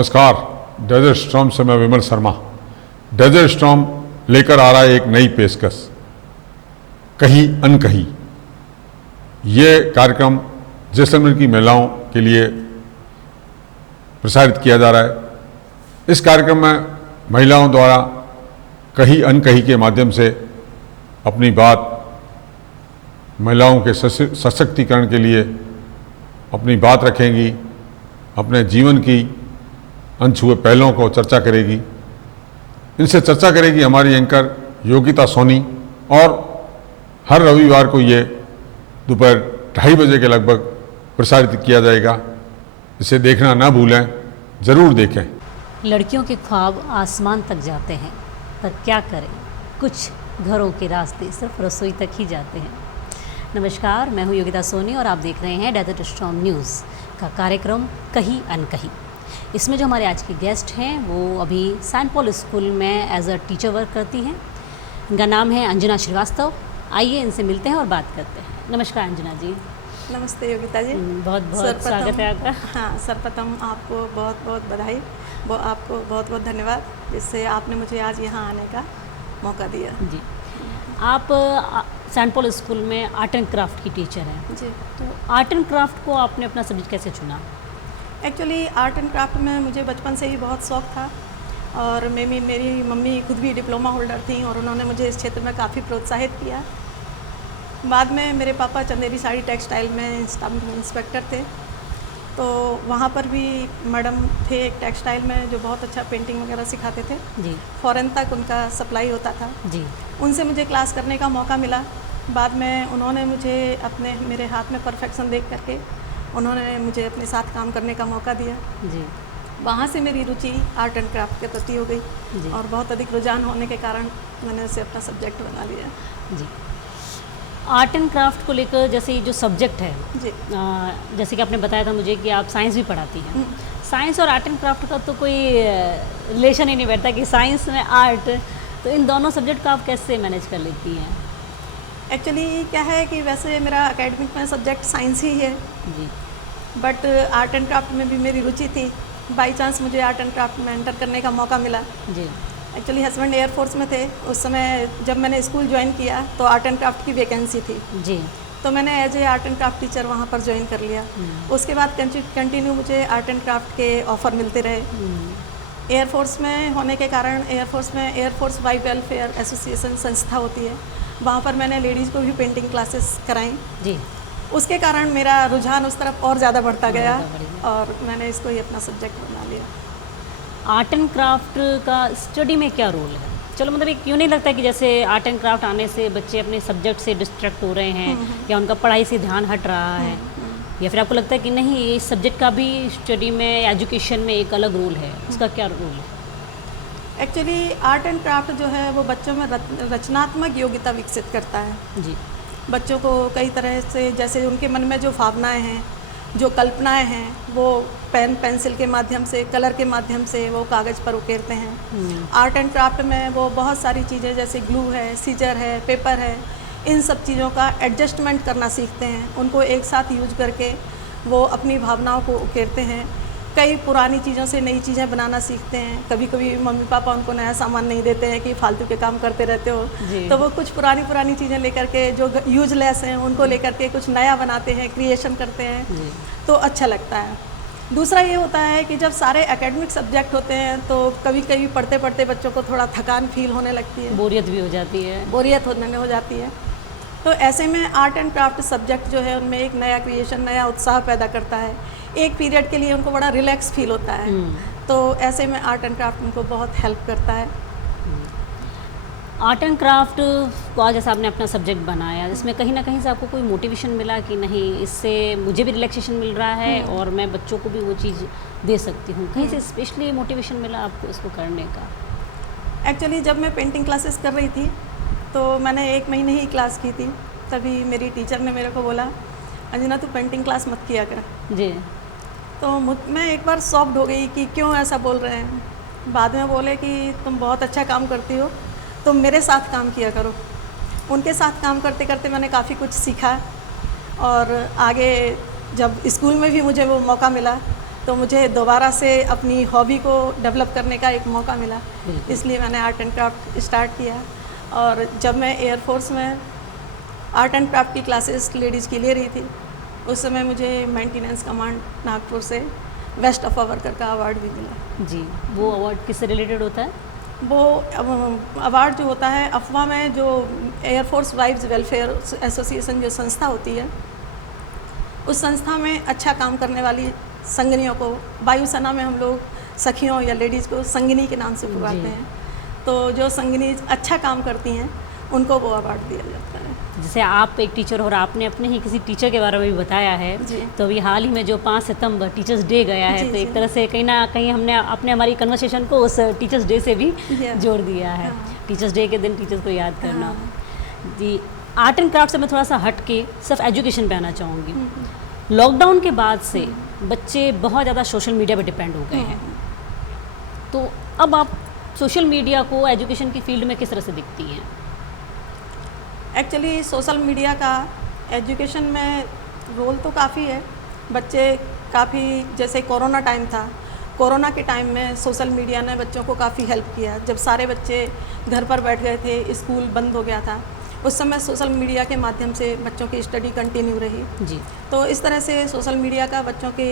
नमस्कार। Desert storm से मैं विमल शर्मा। डेजर्ट स्टॉर्म लेकर आ रहा है एक नई पेशकश, कहीं अनकहीं। ये कार्यक्रम जैसलमेर की महिलाओं के लिए प्रसारित किया जा रहा है। इस कार्यक्रम में महिलाओं द्वारा कहीं अनकहीं के माध्यम से अपनी बात महिलाओं के सशक्तिकरण के लिए अपनी बात रखेंगी, अपने जीवन की अनछुए पहलुओं को चर्चा करेगी। इनसे चर्चा करेगी हमारी एंकर योगिता सोनी, और हर रविवार को ये दोपहर 2:30 बजे के लगभग प्रसारित किया जाएगा। इसे देखना ना भूलें, ज़रूर देखें। लड़कियों के ख्वाब आसमान तक जाते हैं, पर क्या करें, कुछ घरों के रास्ते सिर्फ रसोई तक ही जाते हैं। नमस्कार, मैं हूँ योगिता सोनी और आप देख रहे हैं डेजर्ट स्टॉर्म न्यूज़ का कार्यक्रम कहीं अनकहीं। इसमें जो हमारे आज के गेस्ट हैं वो अभी सेंट पॉल स्कूल में एज अ टीचर वर्क करती हैं। इनका नाम है अंजना श्रीवास्तव। आइए इनसे मिलते हैं और बात करते हैं। नमस्कार अंजना जी। नमस्ते योगिता जी। बहुत बहुत स्वागत है आपका। हाँ, सर्वप्रथम आपको बहुत बहुत बधाई, वो आपको बहुत बहुत धन्यवाद जिससे आपने मुझे आज यहाँ आने का मौका दिया। जी, आप सेंट पॉल स्कूल में आर्ट एंड क्राफ्ट की टीचर हैं। जी, तो आर्ट एंड क्राफ्ट को आपने अपना सब्जेक्ट कैसे चुना? एक्चुअली आर्ट एंड क्राफ्ट में मुझे बचपन से ही बहुत शौक़ था, और मेरी मम्मी खुद भी डिप्लोमा होल्डर थी और उन्होंने मुझे इस क्षेत्र में काफ़ी प्रोत्साहित किया। बाद में मेरे पापा चंदेरी साड़ी टेक्सटाइल में स्टाफ इंस्पेक्टर थे, तो वहाँ पर भी मैडम थे एक टेक्सटाइल में जो बहुत अच्छा पेंटिंग वगैरह सिखाते थे। जी, फ़ॉरेन तक उनका सप्लाई होता था। जी, उनसे मुझे क्लास करने का मौका मिला। बाद में उन्होंने मुझे मेरे हाथ में परफेक्शन देख करके उन्होंने मुझे अपने साथ काम करने का मौका दिया। जी, वहाँ से मेरी रुचि आर्ट एंड क्राफ्ट के प्रति हो गई, जी। और बहुत अधिक रुझान होने के कारण मैंने इसे अपना सब्जेक्ट बना लिया। जी। आर्ट एंड क्राफ्ट को लेकर जैसे ये जो सब्जेक्ट है, जी, जैसे कि आपने बताया था मुझे कि आप साइंस भी पढ़ाती हैं। साइंस और आर्ट एंड क्राफ्ट का तो कोई रिलेशन ही नहीं बैठता कि साइंस में आर्ट, तो इन दोनों सब्जेक्ट का आप कैसे मैनेज कर लेती हैं? एक्चुअली क्या है कि वैसे मेरा एकेडमिक में सब्जेक्ट साइंस ही है, जी, बट आर्ट एंड क्राफ्ट में भी मेरी रुचि थी। बाई चांस मुझे आर्ट एंड क्राफ्ट में एंटर करने का मौका मिला। जी, एक्चुअली हस्बैंड एयरफोर्स में थे उस समय। जब मैंने स्कूल ज्वाइन किया तो आर्ट एंड क्राफ्ट की वैकेंसी थी, जी, तो मैंने as a art and craft teacher वहाँ पर ज्वाइन कर लिया। उसके बाद कंटिन्यू मुझे आर्ट एंड क्राफ्ट के ऑफ़र मिलते रहे। एयरफोर्स में होने के कारण एयरफोर्स वाइफ वेलफेयर एसोसिएशन संस्था होती है, वहाँ पर मैंने लेडीज़ को भी पेंटिंग क्लासेस कराई। जी। उसके कारण मेरा रुझान उस तरफ और ज़्यादा बढ़ता गया, बढ़िया। और मैंने इसको ही अपना सब्जेक्ट बना लिया। आर्ट एंड क्राफ्ट का स्टडी में क्या रोल है? चलो, मतलब ये क्यों नहीं लगता कि जैसे आर्ट एंड क्राफ्ट आने से बच्चे अपने सब्जेक्ट से डिस्ट्रैक्ट हो रहे हैं, या उनका पढ़ाई से ध्यान हट रहा है, या फिर आपको लगता है कि नहीं, इस सब्जेक्ट का भी स्टडी में, एजुकेशन में एक अलग रोल है, उसका क्या रोल है? एक्चुअली आर्ट एंड क्राफ्ट जो है वो बच्चों में रचनात्मक योग्यता विकसित करता है। जी, बच्चों को कई तरह से, जैसे उनके मन में जो भावनाएं हैं, जो कल्पनाएं हैं, वो पेन पेंसिल के माध्यम से, कलर के माध्यम से वो कागज़ पर उकेरते हैं। आर्ट एंड क्राफ्ट में वो बहुत सारी चीज़ें जैसे ग्लू है, सीजर है, पेपर है, इन सब चीज़ों का एडजस्टमेंट करना सीखते हैं। उनको एक साथ यूज करके वो अपनी भावनाओं को उकेरते हैं। कई पुरानी चीज़ों से नई चीज़ें बनाना सीखते हैं। कभी कभी मम्मी पापा उनको नया सामान नहीं देते हैं कि फालतू के काम करते रहते हो, तो वो कुछ पुरानी चीज़ें लेकर के जो यूजलेस हैं उनको लेकर के कुछ नया बनाते हैं, क्रिएशन करते हैं, तो अच्छा लगता है। दूसरा ये होता है कि जब सारे एकेडमिक सब्जेक्ट होते हैं तो कभी कभी पढ़ते पढ़ते बच्चों को थोड़ा थकान फील होने लगती है, बोरियत भी हो जाती है। बोरियत होने हो जाती है। तो ऐसे में आर्ट एंड क्राफ्ट सब्जेक्ट जो है उनमें एक नया क्रिएशन, नया उत्साह पैदा करता है। एक पीरियड के लिए उनको बड़ा रिलैक्स फील होता है, तो ऐसे में आर्ट एंड क्राफ्ट उनको बहुत हेल्प करता है। आर्ट एंड क्राफ्ट को आज जैसे आपने अपना सब्जेक्ट बनाया, इसमें कहीं ना कहीं से आपको कोई मोटिवेशन मिला कि नहीं, इससे मुझे भी रिलैक्सेशन मिल रहा है और मैं बच्चों को भी वो चीज़ दे सकती हूँ, कहीं से स्पेशली मोटिवेशन मिला आपको इसको करने का? एक्चुअली जब मैं पेंटिंग क्लासेस कर रही थी तो मैंने 1 महीने ही क्लास की थी, तभी मेरी टीचर ने मेरे को बोला, अंजना तू पेंटिंग क्लास मत किया कर। जी, तो मैं एक बार शॉक्ड हो गई कि क्यों ऐसा बोल रहे हैं। बाद में बोले कि तुम बहुत अच्छा काम करती हो, तुम मेरे साथ काम किया करो। उनके साथ काम करते करते मैंने काफ़ी कुछ सीखा, और आगे जब स्कूल में भी मुझे वो मौका मिला तो मुझे दोबारा से अपनी हॉबी को डेवलप करने का एक मौका मिला, इसलिए मैंने आर्ट एंड क्राफ्ट स्टार्ट किया। और जब मैं एयरफोर्स में आर्ट एंड क्राफ्ट की क्लासेस लेडीज़ की ले रही थी, उस समय मुझे मेंटेनेंस कमांड नागपुर से बेस्ट ऑफ वर्कर का अवार्ड भी मिला। जी, वो अवार्ड किससे रिलेटेड होता है? वो अवार्ड जो होता है अफवाह में, जो एयरफोर्स वाइव्स वेलफेयर एसोसिएशन जो संस्था होती है, उस संस्था में अच्छा काम करने वाली संगनियों को, वायुसेना में हम लोग सखियों या लेडीज़ को संगिनी के नाम से पुकारते हैं, तो जो संगिनी अच्छा काम करती हैं उनको वो अवार्ड दिया जाता है। जैसे आप एक टीचर हो और आपने अपने ही किसी टीचर के बारे में भी बताया है, तो अभी हाल ही में जो 5 सितंबर टीचर्स डे गया है, तो एक तरह से कहीं ना कहीं हमने हमारी कन्वर्सेशन को उस टीचर्स डे से भी जोड़ दिया है। टीचर्स डे के दिन टीचर्स को याद करना। जी, आर्ट एंड क्राफ्ट से मैं थोड़ा सा हट के सिर्फ एजुकेशन पे आना चाहूँगी। लॉकडाउन के बाद से बच्चे बहुत ज़्यादा सोशल मीडिया पर डिपेंड हो गए हैं, तो अब आप सोशल मीडिया को एजुकेशन की फील्ड में किस तरह से दिखती हैं? एक्चुअली सोशल मीडिया का एजुकेशन में रोल तो काफ़ी है। बच्चे काफ़ी, जैसे कोरोना टाइम था, कोरोना के टाइम में सोशल मीडिया ने बच्चों को काफ़ी हेल्प किया। जब सारे बच्चे घर पर बैठ गए थे, स्कूल बंद हो गया था, उस समय सोशल मीडिया के माध्यम से बच्चों की स्टडी कंटिन्यू रही। जी, तो इस तरह से सोशल मीडिया का बच्चों के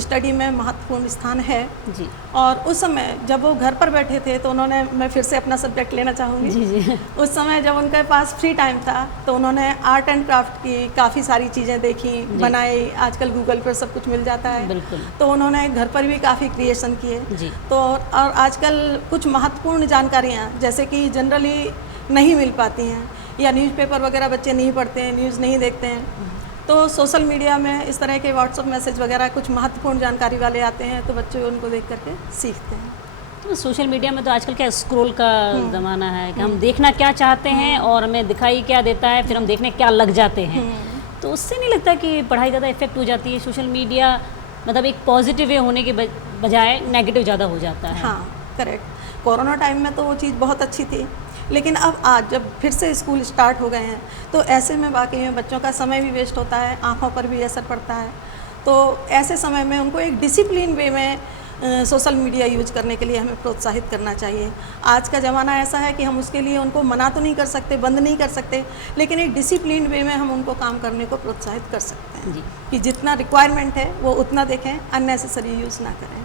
स्टडी में महत्वपूर्ण स्थान है। जी, और उस समय जब वो घर पर बैठे थे, तो उन्होंने, मैं फिर से अपना सब्जेक्ट लेना चाहूँगी। जी, जी। उस समय जब उनके पास फ्री टाइम था, तो उन्होंने आर्ट एंड क्राफ्ट की काफ़ी सारी चीज़ें देखी, बनाई। आजकल गूगल पर सब कुछ मिल जाता है, बिल्कुल। तो उन्होंने घर पर भी काफ़ी क्रिएशन किए। जी, तो और आजकल कुछ महत्वपूर्ण जानकारियाँ जैसे कि जनरली नहीं मिल पाती हैं, या न्यूज़पेपर वगैरह बच्चे नहीं पढ़ते हैं, न्यूज़ नहीं देखते हैं, तो सोशल मीडिया में इस तरह के व्हाट्सअप मैसेज वगैरह कुछ महत्वपूर्ण जानकारी वाले आते हैं, तो बच्चे उनको देख करके सीखते हैं। तो सोशल मीडिया में तो आजकल क्या स्क्रॉल का ज़माना है कि हम देखना क्या चाहते हैं और हमें दिखाई क्या देता है, फिर हम देखने क्या लग जाते हैं। तो उससे नहीं लगता कि पढ़ाई ज़्यादा इफेक्ट हो जाती है? सोशल मीडिया मतलब एक पॉजिटिव वे होने के बजाय नेगेटिव ज़्यादा हो जाता है। हाँ, करेक्ट। कोरोना टाइम में तो वो चीज़ बहुत अच्छी थी, लेकिन अब आज जब फिर से स्कूल स्टार्ट हो गए हैं, तो ऐसे में वाकई में बच्चों का समय भी वेस्ट होता है, आँखों पर भी असर पड़ता है। तो ऐसे समय में उनको एक डिसिप्लिन वे में सोशल मीडिया यूज करने के लिए हमें प्रोत्साहित करना चाहिए। आज का ज़माना ऐसा है कि हम उसके लिए उनको मना तो नहीं कर सकते, बंद नहीं कर सकते, लेकिन एक डिसिप्लिन वे में हम उनको काम करने को प्रोत्साहित कर सकते हैं। जी, कि जितना रिक्वायरमेंट है वो उतना देखें, अननेसेसरी यूज़ ना करें।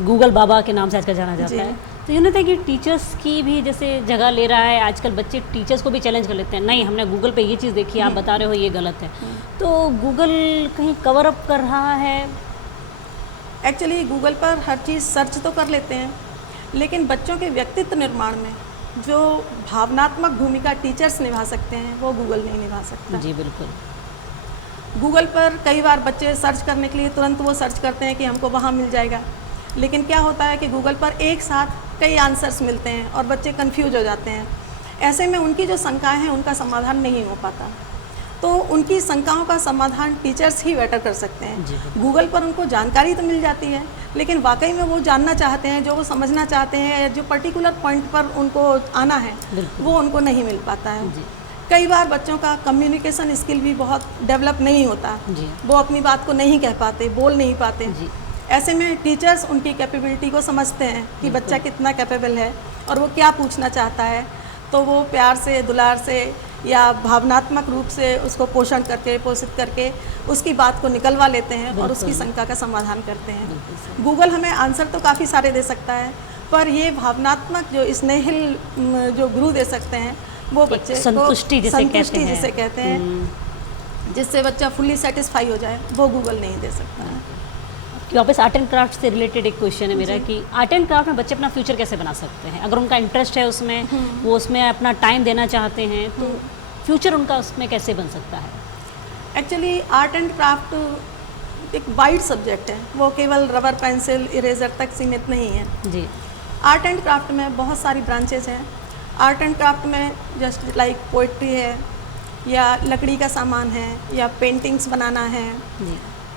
गूगल बाबा के नाम से आजकल जाना जाता है। तो ये नहीं था कि टीचर्स की भी जैसे जगह ले रहा है, आजकल बच्चे टीचर्स को भी चैलेंज कर लेते हैं, नहीं हमने गूगल पे ये चीज़ देखी, आप बता रहे हो ये गलत है। तो गूगल कहीं कवर अप कर रहा है? एक्चुअली गूगल पर हर चीज़ सर्च तो कर लेते हैं, लेकिन बच्चों के व्यक्तित्व निर्माण में जो भावनात्मक भूमिका टीचर्स निभा सकते हैं, वो गूगल नहीं निभा सकता। जी बिल्कुल। गूगल पर कई बार बच्चे सर्च करने के लिए तुरंत वो सर्च करते हैं कि हमको वहाँ मिल जाएगा, लेकिन क्या होता है कि गूगल पर एक साथ कई आंसर्स मिलते हैं और बच्चे कंफ्यूज हो जाते हैं। ऐसे में उनकी जो शंकाएं हैं उनका समाधान नहीं हो पाता, तो उनकी शंकाओं का समाधान टीचर्स ही बेटर कर सकते हैं। गूगल पर उनको जानकारी तो मिल जाती है, लेकिन वाकई में वो जानना चाहते हैं, जो वो समझना चाहते हैं, जो पर्टिकुलर पॉइंट पर उनको आना है, वो उनको नहीं मिल पाता है। कई बार बच्चों का कम्युनिकेशन स्किल भी बहुत डेवलप नहीं होता, वो अपनी बात को नहीं कह पाते, बोल नहीं पाते। ऐसे में टीचर्स उनकी कैपेबिलिटी को समझते हैं कि बच्चा कितना कैपेबल है और वो क्या पूछना चाहता है, तो वो प्यार से, दुलार से या भावनात्मक रूप से उसको पोषण करके, पोषित करके उसकी बात को निकलवा लेते हैं और उसकी शंका का समाधान करते हैं। गूगल हमें आंसर तो काफ़ी सारे दे सकता है, पर ये भावनात्मक जो स्नेहिल जो गुरु दे सकते हैं, वो बच्चे को संतुष्टि जिसे कहते हैं, जिससे बच्चा फुल्ली सेटिस्फाई हो जाए, वो गूगल नहीं दे सकता है। कि वापस आर्ट एंड क्राफ्ट से रिलेटेड एक क्वेश्चन है मेरा कि आर्ट एंड क्राफ्ट में बच्चे अपना फ्यूचर कैसे बना सकते हैं? अगर उनका इंटरेस्ट है उसमें, वो उसमें अपना टाइम देना चाहते हैं, तो फ्यूचर उनका उसमें कैसे बन सकता है? एक्चुअली आर्ट एंड क्राफ्ट एक वाइड सब्जेक्ट है, वो केवल रबर, पेंसिल, इरेजर तक सीमित नहीं है। जी, आर्ट एंड क्राफ्ट में बहुत सारी ब्रांचेस हैं। आर्ट एंड क्राफ्ट में जस्ट लाइक पोइट्री है, या लकड़ी का सामान है, या पेंटिंग्स बनाना है।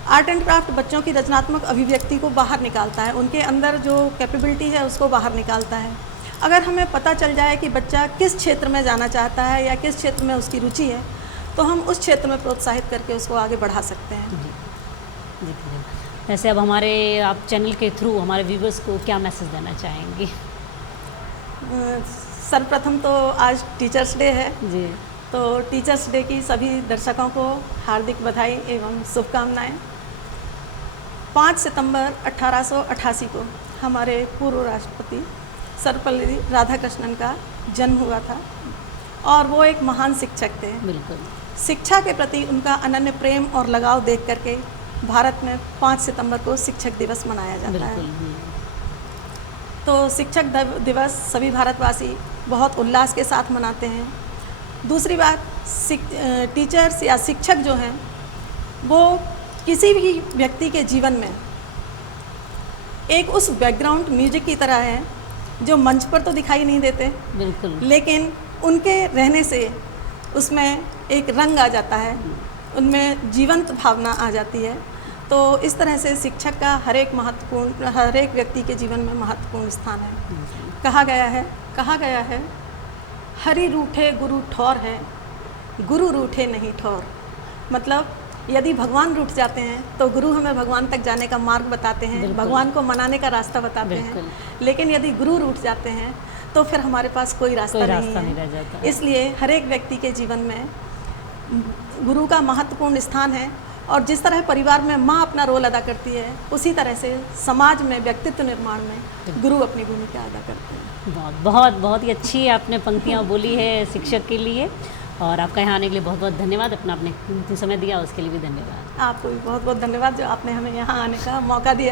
आर्ट एंड क्राफ्ट बच्चों की रचनात्मक अभिव्यक्ति को बाहर निकालता है, उनके अंदर जो कैपेबिलिटी है उसको बाहर निकालता है। अगर हमें पता चल जाए कि बच्चा किस क्षेत्र में जाना चाहता है या किस क्षेत्र में उसकी रुचि है, तो हम उस क्षेत्र में प्रोत्साहित करके उसको आगे बढ़ा सकते हैं। जी धन्यवाद। वैसे अब हमारे आप चैनल के थ्रू हमारे व्यूवर्स को क्या मैसेज देना चाहेंगी? सर्वप्रथम तो आज टीचर्स डे है, जी तो टीचर्स डे की सभी दर्शकों को हार्दिक बधाई एवं शुभकामनाएं। 5 सितंबर 1888 को हमारे पूर्व राष्ट्रपति सर्वपल्ली राधाकृष्णन का जन्म हुआ था और वो एक महान शिक्षक थे। बिल्कुल। शिक्षा के प्रति उनका अनन्य प्रेम और लगाव देख करके भारत में 5 सितंबर को शिक्षक दिवस मनाया जाता बिल्कुल। है। तो शिक्षक दिवस सभी भारतवासी बहुत उल्लास के साथ मनाते हैं। दूसरी बात, टीचर्स या शिक्षक जो हैं वो किसी भी व्यक्ति के जीवन में एक उस बैकग्राउंड म्यूजिक की तरह है जो मंच पर तो दिखाई नहीं देते, बिल्कुल। लेकिन उनके रहने से उसमें एक रंग आ जाता है, उनमें जीवंत भावना आ जाती है। तो इस तरह से शिक्षक का हर एक व्यक्ति के जीवन में महत्वपूर्ण स्थान है। कहा गया है हरि रूठे गुरु ठौर है, गुरु रूठे नहीं ठौर। मतलब यदि भगवान रूठ जाते हैं तो गुरु हमें भगवान तक जाने का मार्ग बताते हैं, भगवान को मनाने का रास्ता बताते हैं। लेकिन यदि गुरु रूठ जाते हैं तो फिर हमारे पास कोई रास्ता नहीं रह जाता। इसलिए हर एक व्यक्ति के जीवन में गुरु का महत्वपूर्ण स्थान है और जिस तरह परिवार में माँ अपना रोल अदा करती है, उसी तरह से समाज में व्यक्तित्व निर्माण में गुरु अपनी भूमिका अदा करते हैं। बहुत ही अच्छी आपने पंक्तियाँ बोली है शिक्षक के लिए, और आपका यहाँ आने के लिए बहुत बहुत धन्यवाद। अपना आपने कीमती समय दिया उसके लिए भी धन्यवाद। आपको भी बहुत बहुत धन्यवाद जो आपने हमें यहाँ आने का मौका दिया।